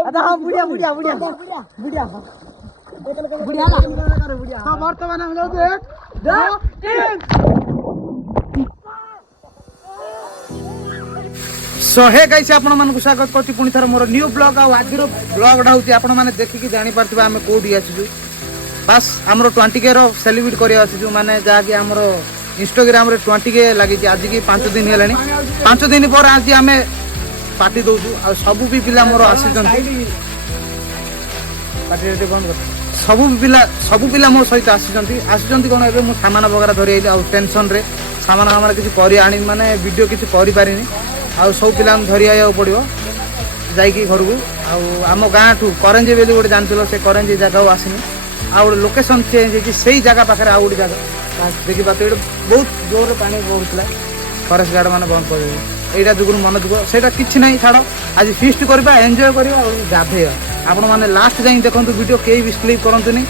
अच्छा हाँ बुढ़िया बुढ़िया बुढ़िया बुढ़िया बुढ़िया हाँ वर्तमान हम जाऊ 1 2 3 सो हे गाइस आपण मानक स्वागत करछि पुनी थर मोर न्यू ब्लॉग आ आजिर ब्लॉगडा होछि आपण माने देखि जानि परथिबा हम कोडी आछिजु बस हमरो 20k रो सेलिब्रेट करिया आछिजु माने जा कि हमरो इंस्टाग्राम रे 20k लागि छि आज की 5 दिन हेलानी 5 दिन पर आज हमें पार्टी दोजु आ सब भी पिला मोर आसीजंती पार्टी रे बंद कर सब पिला मोर सहित आसीजंती कोन एबे मु सामान वगैरह धरि आइले आ टेंशन रे सामान हमरा किछि करि आनी माने वीडियो किछि करि पारिनी आ सब पिला धरि आया पड़ो जाइकी घर को आम गाँ ठू करंजी बेली गोटे जानथिलो से करंजी जगह आसनी आ गोटे लोकेशन चेंज होती से जगह पाखे आउ गोटे जगह देखी पाते बहुत जोर पानी बहुला फरेस्ट गार्ड मैंने बंद कर यहाँ जुगुर मन दुख से किसी ना छाड़ आज फिस्ट करवा एंजॉय करवा गाधेया आपण मैंने लास्ट जाए देखो वीडियो कई भी स्लिप करते नहीं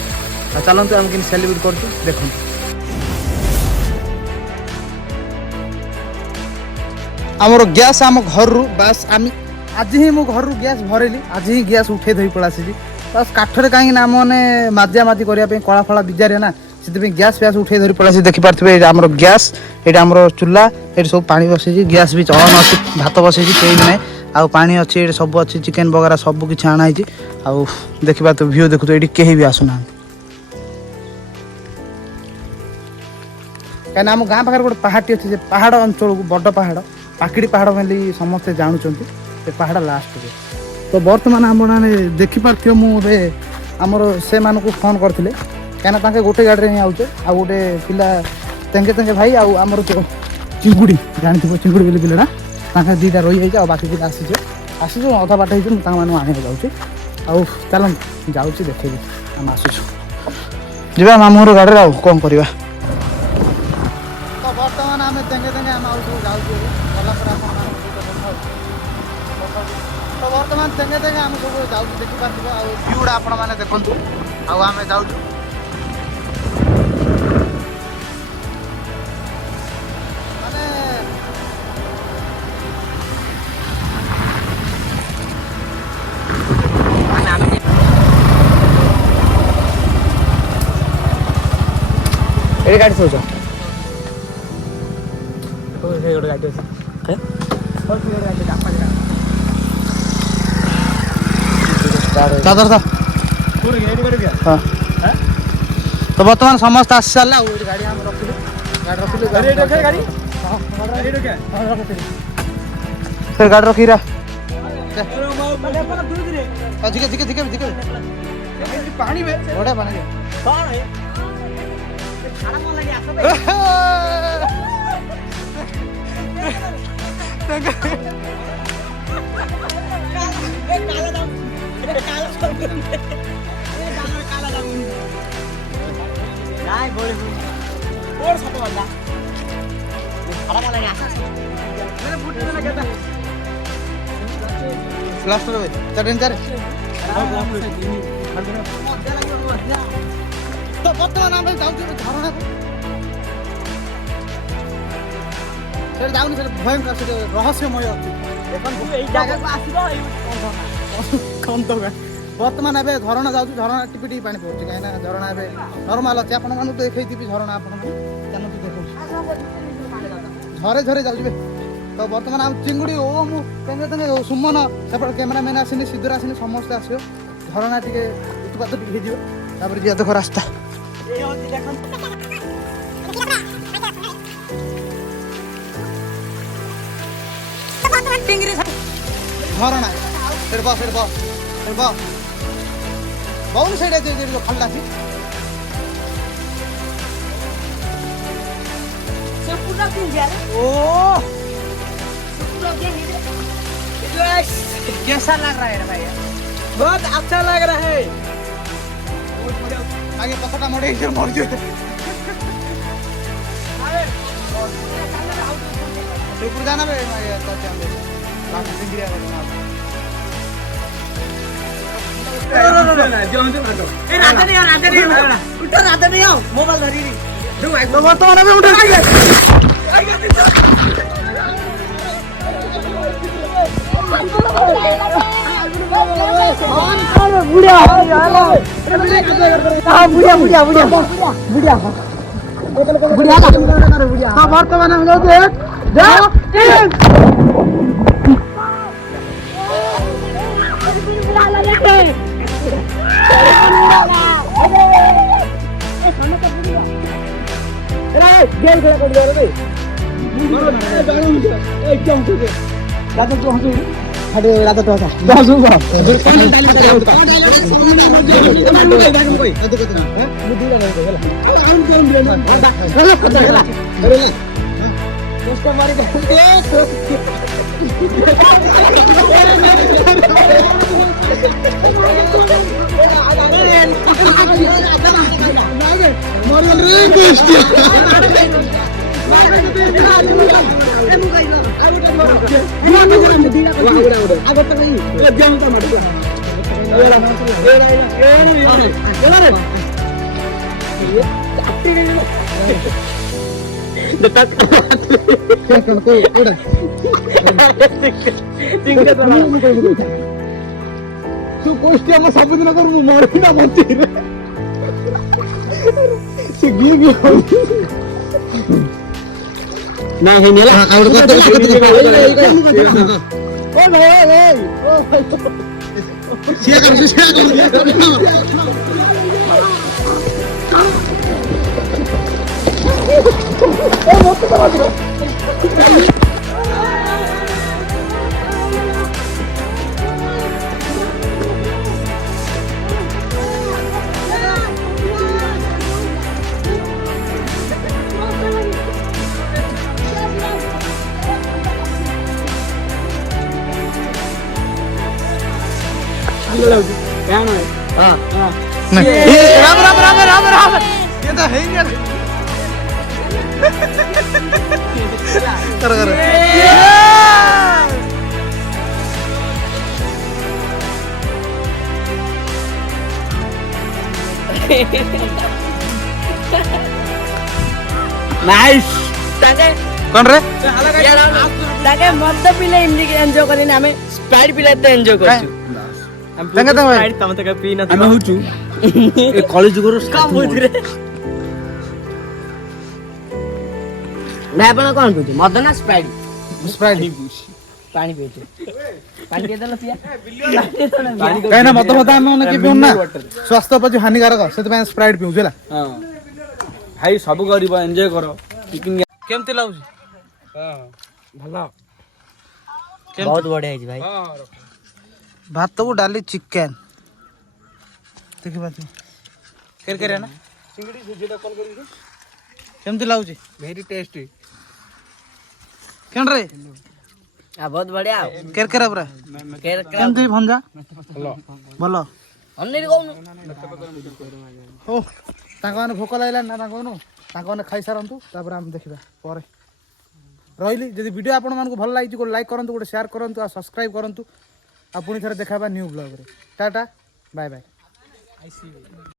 चलते आम कि सेलिब्रेट कर देखो आमर गैस आम घर रू बस आम आज ही मो घर रू गैस भरेली आज ही गैस उठे धोई पड़ा बस काठरे कहीं मैंने मजा माजी करने कला फला बिजारे ना से गैस फैस उठे धरी पड़ा देखिपे आम गैस ये आम चूल्हा ये सब पानी बस गैस भी ऑन अच्छी भात बस कहीं ना आउ पानी अच्छी ये सब अच्छी चिकेन वगैरह सब किसी आना आउ देखा तो व्यू देखु ये कहीं भी आसुना कहीं आम गाँ पाखे गोटे पहाड़ी अच्छी से पहाड़ अंचल को बड़ पहाड़ पाकड़ी पहाड़ बोली समस्ते जानुंट पहाड़ लास्ट रे तो बर्तमान आम मैंने देखिपार मुझे आमर से मानक फोन करते कहीं गोटे गाड़ी में आउचे आ गोटे पिला तेंगे तेंगे भाई आमर चिंगुड़ी जानी चिंगुड़ी बोली पिलाटा दुईटा रही जाइए बाकी पिला आसी अधा बाट होने आने जाऊँ आउ चल जाऊँ देखे आम आसुचु जा मामूर गाड़ी आउ कौन करवा तो बर्तमान आम तेंगे तेंगे आम जाऊँ तो बर्तमान तेंगे तेंगे आम सब जाऊँ देखिपार व्यूटा आपण मैंने देखूँ आम जाऊँ ये गाड़ी सोच गोटे गाड़ी चादर था हाँ तो बर्तमान समस्त आसी सारा गाड़ी हम रखिलु गाड़ी फिर गाड़ी रखी पानी तो बर्तमान आम जाऊँ झरणा से जाऊन भयंकर से रहस्यमय अच्छी बर्तमान एवं झरणा जाऊँ झरणा टिपि टिपि पानी पड़े कहीं झरणा ए नर्माल अच्छे आप देखी झरणा आप झरे झरे जाऊे तो बर्तमान आम चिंगुड़ी ओ मुझे तेंगे सुमन सेपटे कैमेरामैन आसनी सिद्धर आसनी समस्ते आस झरणा टे उत्पात टे जा देख रास्ता झरणा बहुत से खाला कैसा लग रहा है भाई बहुत अच्छा लग रहा है आगे पसटा मोड़े मर जाए जाना राधा नहीं आओ मोबाइल धरी बर्तमान बुढ़िया बुढ़िया बुढ़िया बुढ़िया बुढ़िया बुढ़िया हाँ वर्तमान हम लोग गेम खेला कर दिया रे एकदम राजा तो हंसू अरे राजा तो हंसा हंसूगा कौन डाली कर कोई तो कितना है बुद्धि लगा दे हम कौन ब्रेन अरे उसको मारी तू गोष्टी आम्हाला सबुदिन करू मारी ना म्हणते नाही हे नेला राम राम राम राम राम ये तो है ही कर नाइस कौन रे ताके मद पिले एन्जॉय करिन हमें स्प्राइट पिले तो एन्जॉय करछु तंगे तंगे भाई तम तक पी न ଆମେ ହଉଛୁ ଏ କଳି ଯୁଗର काम होतरे ना आपण कोन पिछु मद ना स्प्राइट ସ୍ପ୍ରାଇଟ୍ पानी पिछु पानी के देला पिया କାହିଁକି ନା ମଦ ମଦ ଆମେ ମାନେ କି ପିଉଁ ନା ସ୍ୱାସ୍ଥ୍ୟ ପ୍ରତି ହାନିକାରକ ସେଥିପାଇଁ ସ୍ପ୍ରାଇଟ୍ ପିଉଛୁ ହେଲା ହଁ ଭାଇ ସବୁ କରିବ ଏନ୍ଜୟ କର କେମିତି ଲାଗୁଛି ଭଲ बहुत बढ़िया है भाई ଭାତକୁ ଡାଲି ଚିକେନ ଦେଖିବା କେରକେରିଆ ନା କେମିତି ଲାଗୁଛି ଭେରି ଟେଷ୍ଟି କେନ୍ ରେ आ बहुत बढ़िया କେରକେରା ପୁରା କେମିତି ଭଞ୍ଜା ଭଲ अन्नेर कोन ହଉ ତାଙ୍କ ମାନେ ଭୋକ ଲାଗିଲାନି ନା ତାଙ୍କ ମାନେ ଖାଇସାରନ୍ତୁ ତାପରେ ଆମେ ଦେଖିବା ପରେ ରହିଲି ଯଦି ଭିଡ଼ିଓ ଆପଣମାନଙ୍କୁ ଭଲ ଲାଗିଛି ଗୋଟେ ଲାଇକ୍ କରନ୍ତୁ ଗୋଟେ ସେୟାର କରନ୍ତୁ ଆଉ ସବସ୍କ୍ରାଇବ୍ କରନ୍ତୁ ଆଉ ପୁଣି ଥରେ ଦେଖାବା ନ୍ୟୁ ବ୍ଲଗ୍ରେ ଟାଟା ବାଏ ବାଏ